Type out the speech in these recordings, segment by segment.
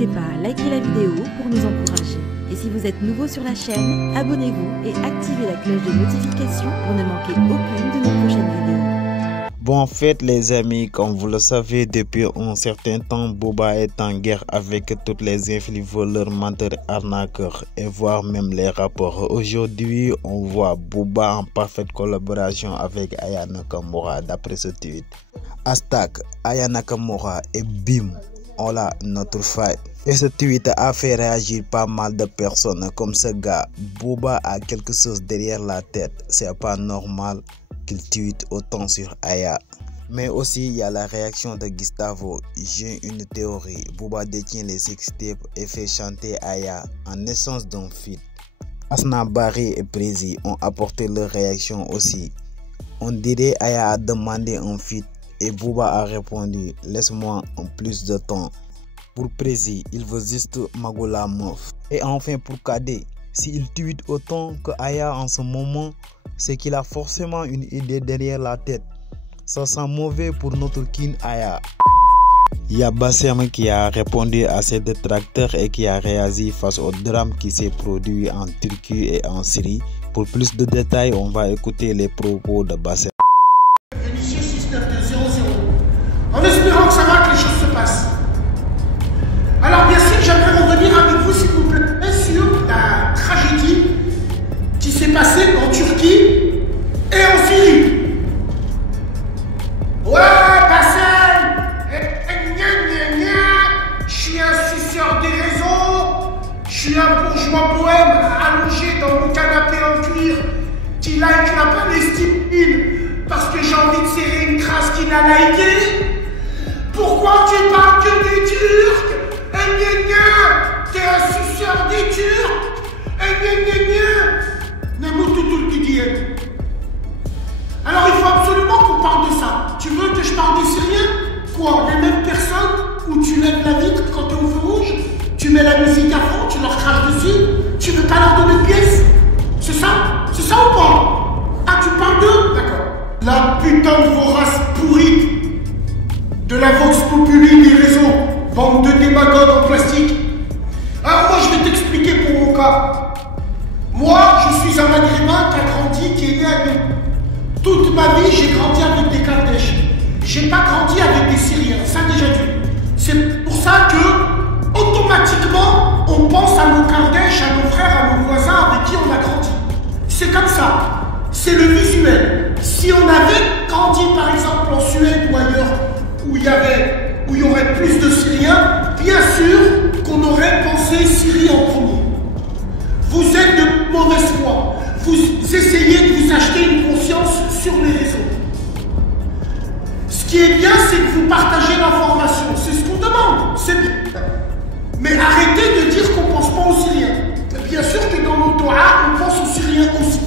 N'hésitez pas à liker la vidéo pour nous encourager. Et si vous êtes nouveau sur la chaîne, abonnez-vous et activez la cloche de notification pour ne manquer aucune de nos prochaines vidéos. Bon, en fait, les amis, comme vous le savez, depuis un certain temps, Booba est en guerre avec toutes les influenceurs, menteurs, arnaqueurs et voire même les rappeurs. Aujourd'hui, on voit Booba en parfaite collaboration avec Aya Nakamura d'après ce tweet. Hashtag Aya Nakamura et bim, on a notre fight. Et ce tweet a fait réagir pas mal de personnes comme ce gars. Booba a quelque chose derrière la tête, c'est pas normal qu'il tweete autant sur Aya. Mais aussi il y a la réaction de Gustavo. J'ai une théorie, Booba détient les sextapes et fait chanter Aya en essence d'un feat. Asna Barry et Prési ont apporté leur réaction aussi. On dirait Aya a demandé un feat et Booba a répondu laisse-moi en plus de temps. Pour Prési, il veut juste Magola meuf. Et enfin pour KD, s'il tweete autant que Aya en ce moment, c'est qu'il a forcément une idée derrière la tête. Ça sent mauvais pour notre king Aya. Il y a Bassem qui a répondu à ses détracteurs et qui a réagi face au drame qui s'est produit en Turquie et en Syrie. Pour plus de détails, on va écouter les propos de Bassem. Initié 69200, en espérant que ça va, que les choses se passent. Alors bien sûr, j'aimerais revenir avec vous, s'il vous plaît, sur la tragédie qui s'est passée en Turquie et en Syrie. Ouais, Bassem, je suis un suceur des réseaux, je suis un bourgeois poème allongé dans mon canapé en cuir qui like la Palestine parce que j'ai envie de serrer une crasse qu'il a liké. Pourquoi tu parles que des Turcs? T'es un suceur des Turcs. Alors il faut absolument qu'on parle de ça. Tu veux que je parle des Syriens? Quoi? Les mêmes personnes où tu lèves la vitre quand t'es au feu rouge, tu mets la musique à fond, tu leur craches dessus, tu veux pas leur donner de pièces? C'est ça? C'est ça ou pas? Ah, tu parles d'eux? D'accord. La putain de vorace pourrie de la Vox Populi des réseaux, bande de démagogues en plastique. Alors moi je vais t'expliquer pour mon cas. Moi je suis un maghrébin qui a grandi, qui est né à Lyon. Toute ma vie j'ai grandi avec des Kardèches. J'ai pas grandi avec des Syriens, ça déjà dû. C'est pour ça que automatiquement on pense à nos Kardèches, à nos frères, à nos voisins avec qui on a grandi. C'est comme ça, c'est le visuel. Si on avait grandi par exemple en Suède ou ailleurs où il y aurait plus de Syriens, bien sûr qu'on aurait pensé Syrie en premier. Vous êtes de mauvaise foi. Vous essayez de vous acheter une conscience sur les réseaux. Ce qui est bien, c'est que vous partagez l'information. C'est ce qu'on demande. C'est bien. Mais arrêtez de dire qu'on ne pense pas aux Syriens. Bien sûr que dans nos Torah, on pense aux Syriens aussi.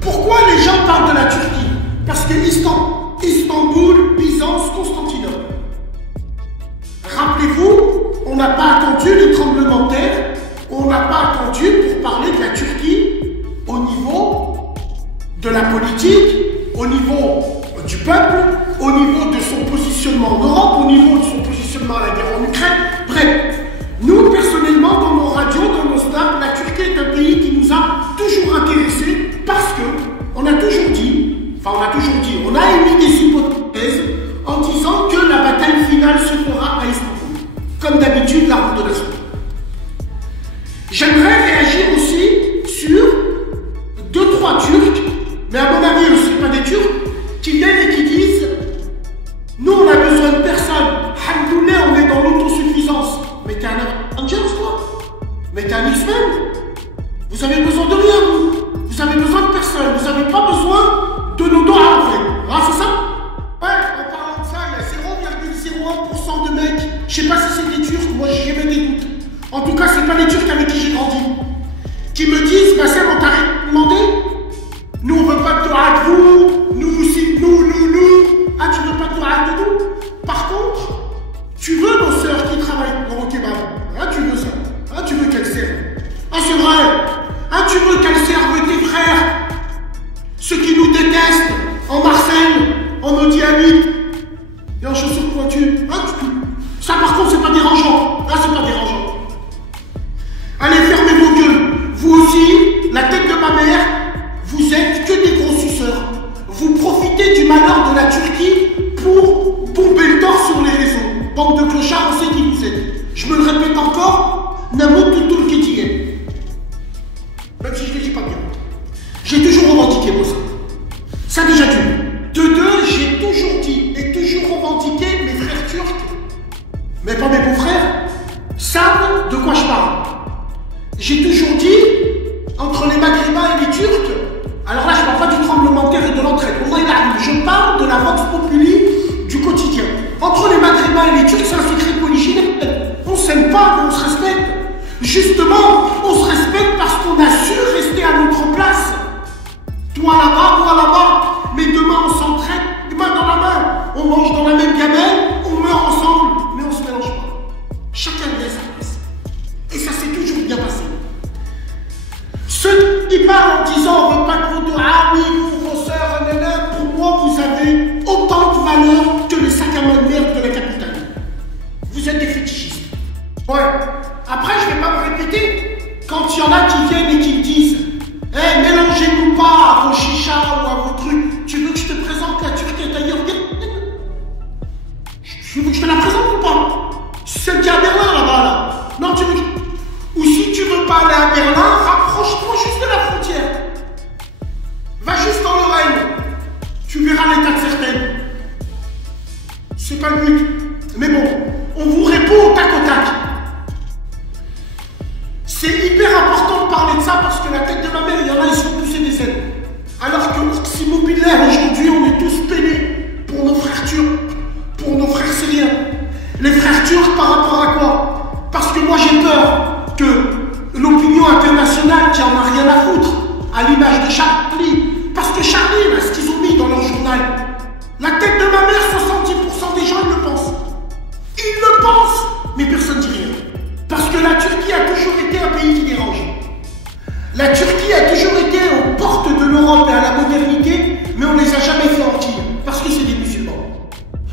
Pourquoi les gens parlent de la Turquie? Parce que Istanbul, Byzance, Constantinople. Rappelez-vous, on n'a pas attendu les tremblements de terre, on n'a pas attendu pour parler de la Turquie au niveau de la politique, au niveau du peuple, au niveau de son positionnement en Europe, au niveau de son positionnement à la guerre en Ukraine. Bref, nous personnellement, dans nos radios, dans nos snaps, la Turquie est un pays qui nous a toujours intéressés parce que on a toujours dit, on a émis des hypothèses en disant que la bataille finale se fera à Istanbul. Comme d'habitude, la route de la soie. J'aimerais réagir aussi sur 2-3 Turcs, mais à mon avis, ce ne sont pas des Turcs, qui viennent et qui disent nous, on a besoin de personne. Alhamdoulilah, on est dans l'autosuffisance. Mais t'es un Avengers, toi? Mais t'es un X-Men? Vous avez besoin de rien, vous. Vous avez besoin de personne. Vous n'avez pas besoin de nos doigts, en fait. Ah, c'est ça? Ouais, en parlant de ça, il y a 0,01% de mecs, je sais pas si c'est des Turcs, moi j'ai jamais des doutes. En tout cas, c'est pas les Turcs avec qui j'ai grandi, qui me disent, Bassem, on t'a demandé? Nous, on veut pas de Torah de vous, nous aussi, nous. Ah, tu veux pas de Torah de nous? Par contre, tu veux nos sœurs qui travaillent dans le kebab? Ah, tu veux ça? Ah, tu veux qu'elles servent? Ah, c'est vrai? Ah, tu veux qu'elles servent tes frères? Ceux qui nous détestent en Marseille, en Odiamite et en chaussures pointues. Ah, ça par contre, c'est pas dérangeant. Ah, c'est Je me le répète encore, Namout tout le Kétier. Même si je ne le dis pas bien. J'ai toujours revendiqué moi ça. Ça déjà d'une. De deux, j'ai toujours dit et toujours revendiqué mes frères turcs, mais pas mes beaux-frères, savent de quoi je parle. J'ai toujours dit, entre les Maghrébins et les Turcs, alors là je ne parle pas du tremblement de terre et de l'entraide, je parle de la vox populi du quotidien. Entre les Maghrébins et les Turcs, c'est un secret polichinelle. On ne s'aime pas, mais on se respecte. Justement, on se respecte parce qu'on a su rester à notre place. Toi là-bas, moi là-bas, mais demain on s'entraide, main dans la main. On mange dans la même gamelle, on meurt ensemble, mais on ne se mélange pas. Chacun vient à sa place. Et ça s'est toujours bien passé. Ceux qui parlent en disant on ne veut pas que vos doigts, oui, vous, vos sœurs, pour moi, vous avez autant de valeur que les sacs à main de merde de la capitale. Vous êtes des fétichistes. Ouais. Après, je ne vais pas me répéter. Quand il y en a qui viennent et qui me disent hey, mélangez-nous pas à vos chichas ou à vos trucs. Tu veux que je te présente la Turquie d'ailleurs? Tu veux que je te la présente ou pas? Celle qui est à Berlin là-bas là. Non, tu veux que... Ou si tu veux pas aller à Berlin, rapproche-toi juste de la frontière. Va juste en Lorraine. Tu verras l'état de certaines. C'est pas le but. Mais bon, on vous répond au tac au tac. C'est hyper important de parler de ça parce que la tête de ma mère, il y en a, ils sont poussés des ailes. Alors que s'immobilière, aujourd'hui, on est tous peinés pour nos frères turcs, pour nos frères syriens. Les frères turcs par rapport à quoi? Parce que moi j'ai peur que l'opinion internationale qui en a rien à foutre, à l'image de Charlie, parce que Charlie, là, ce qu'ils ont mis dans leur journal, la tête de ma mère, 70% des gens, ils le pensent. Ils le pensent, mais personne ne dit rien. Parce que la Turquie a toujours été un pays qui dérange. La Turquie a toujours été aux portes de l'Europe et à la modernité, mais on ne les a jamais fait mentir, parce que c'est des musulmans.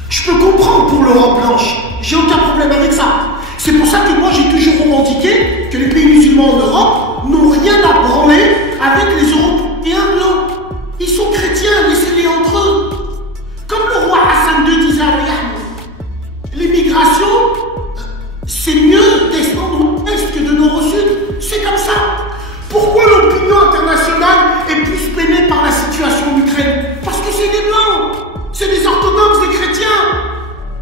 Je peux comprendre pour l'Europe blanche, j'ai aucun problème avec ça. C'est pour ça que moi j'ai toujours revendiqué que les pays musulmans en Europe n'ont rien à branler avec les Européens blancs. Ils sont chrétiens, laissez-les entre eux. Comme le roi Hassan II disait à l'immigration, c'est mieux d'est en ouest que de nord au sud. C'est comme ça. Pourquoi l'opinion internationale est plus peinée par la situation en Ukraine? Parce que c'est des blancs, c'est des orthodoxes, des chrétiens.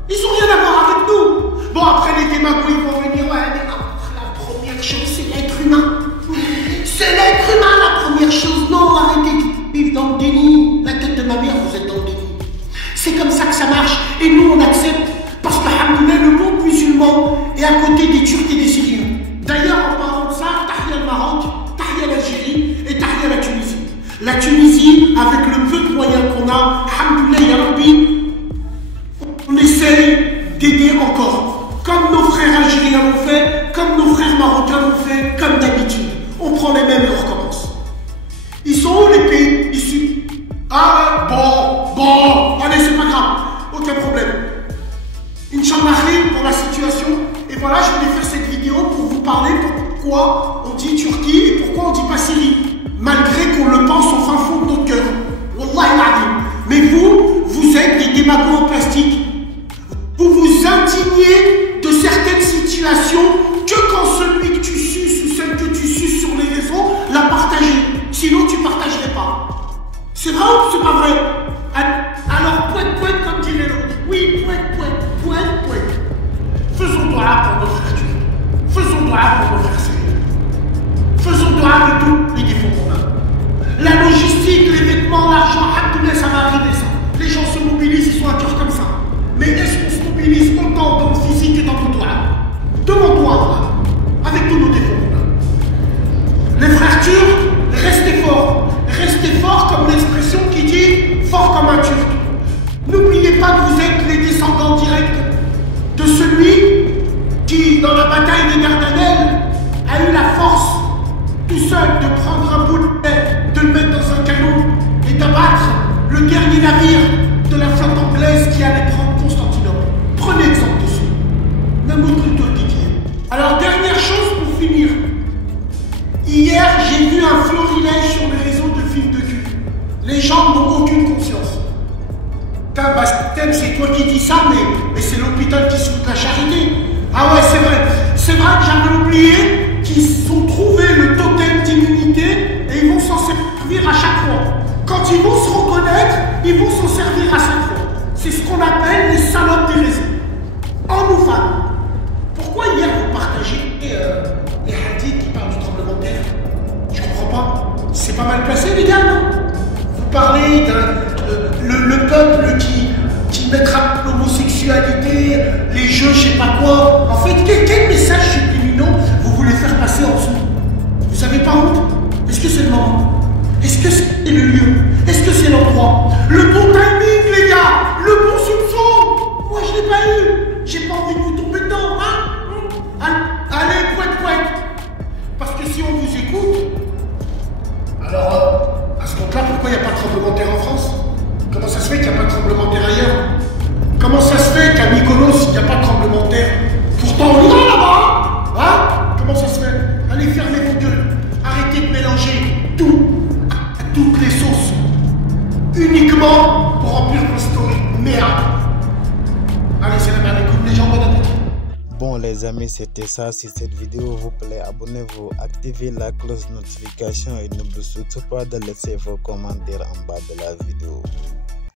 Ils n'ont rien à voir avec nous. Bon, après les démagos, ils vont venir, ouais, mais non, la première chose, c'est l'être humain. C'est l'être humain, la première chose. Non, arrêtez de vivre dans le déni. La tête de ma mère, vous êtes dans le déni. C'est comme ça que ça marche. Et nous, on accepte. Parce que, alhamdoulilah, le monde musulman est à côté des Turcs et des Syriens. D'ailleurs, en parlant de ça, tahia le Maroc, tahia l'Algérie et tahia la Tunisie. La Tunisie, avec le peu de moyens qu'on a, alhamdoulilah, ya Rabbi, on essaye d'aider encore. Comme nos frères algériens l'ont fait, comme nos frères marocains l'ont fait, comme d'habitude. On prend les mêmes et on recommence. Ils sont où les pays issus? Ah, bon, allez, c'est pas grave, aucun problème. Inch'Allah pour la situation. Et voilà, je voulais faire cette vidéo pour vous parler pourquoi on dit Turquie et pourquoi on dit pas Syrie. Malgré qu'on le pense au fin fond de notre cœur. Wallahi l'azim. Mais vous êtes des démagos en plastique. Vous vous indignez de certaines situations que quand celui que tu suces ou celle que tu suces sur les réseaux l'a partagé. Sinon, tu ne partagerais pas. C'est vrai ou c'est pas vrai? Alors, poète, comme dit l'autre. Oui, poète. Faisons dua pour nos frères turcs. Faisons dua pour nos frères syriens. Faisons dua de tous les défauts qu'on a. La logistique, les vêtements, l'argent, ça va arriver ça. Les gens se mobilisent, ils sont à cœur comme ça. Mais est-ce qu'on se mobilise autant dans le physique et dans le doigt? Demande-toi, avec tous nos défauts qu'on a. Les frères turcs, restez forts. Restez forts comme l'expression qui dit fort comme un turc. N'oubliez pas que vous êtes les descendants directs de celui qui, dans la bataille des Dardanelles, a eu la force tout seul de prendre un boulet, de le mettre dans un canon et d'abattre le dernier navire de la flotte anglaise qui allait prendre Constantinople. Prenez exemple dessus. Alors, dernière chose pour finir. Hier, j'ai vu un florilège sur les réseaux de films de cul. Les gens n'ont aucune conscience. C'est toi qui dis ça, mais c'est l'hôpital qui se fout de la charité. Ah ouais, c'est vrai. vrai que j'avais oublié qu'ils ont trouvé le totem d'immunité et ils vont s'en servir à chaque fois. Quand ils vont se reconnaître, ils vont s'en servir à chaque fois. C'est ce qu'on appelle les salopes des réseaux. Hommes ou femmes. Pourquoi hier vous partagez les hadiths qui parlent du tremblement de terre? Je comprends pas. C'est pas mal placé les gars, non? Vous parlez le peuple qui mettra l'homosexualité, les jeux, je sais pas quoi. En fait, quel message subliminaux vous voulez faire passer en dessous? Vous savez pas où? Est-ce que c'est le moment? Est-ce que c'est le lieu? Est-ce que c'est l'endroit? Le bon timing, les gars! Le bon soupçon! Moi, je l'ai pas eu! J'ai pas envie de vous tomber dedans, hein? Allez, poète! Parce que si on vous écoute, alors, à ce compte-là, pourquoi il n'y a pas de tremblement de terre en France? Comment ça se fait qu'il n'y a pas de tremblement de terre ailleurs? Comment ça se fait qu'à Mykonos, il n'y a pas de tremblement de terre? Pourtant, on ira là-bas! Hein? Comment ça se fait? Allez, fermez vos gueules! Arrêtez de mélanger tout! Toutes les sauces, uniquement pour remplir vos stories. Merde. Allez, c'est la merde, écoute les gens, bon appétit. Bon les amis, c'était ça. Si cette vidéo vous plaît, abonnez-vous, activez la cloche de notification et n'oubliez surtout pas de laisser vos commentaires en bas de la vidéo.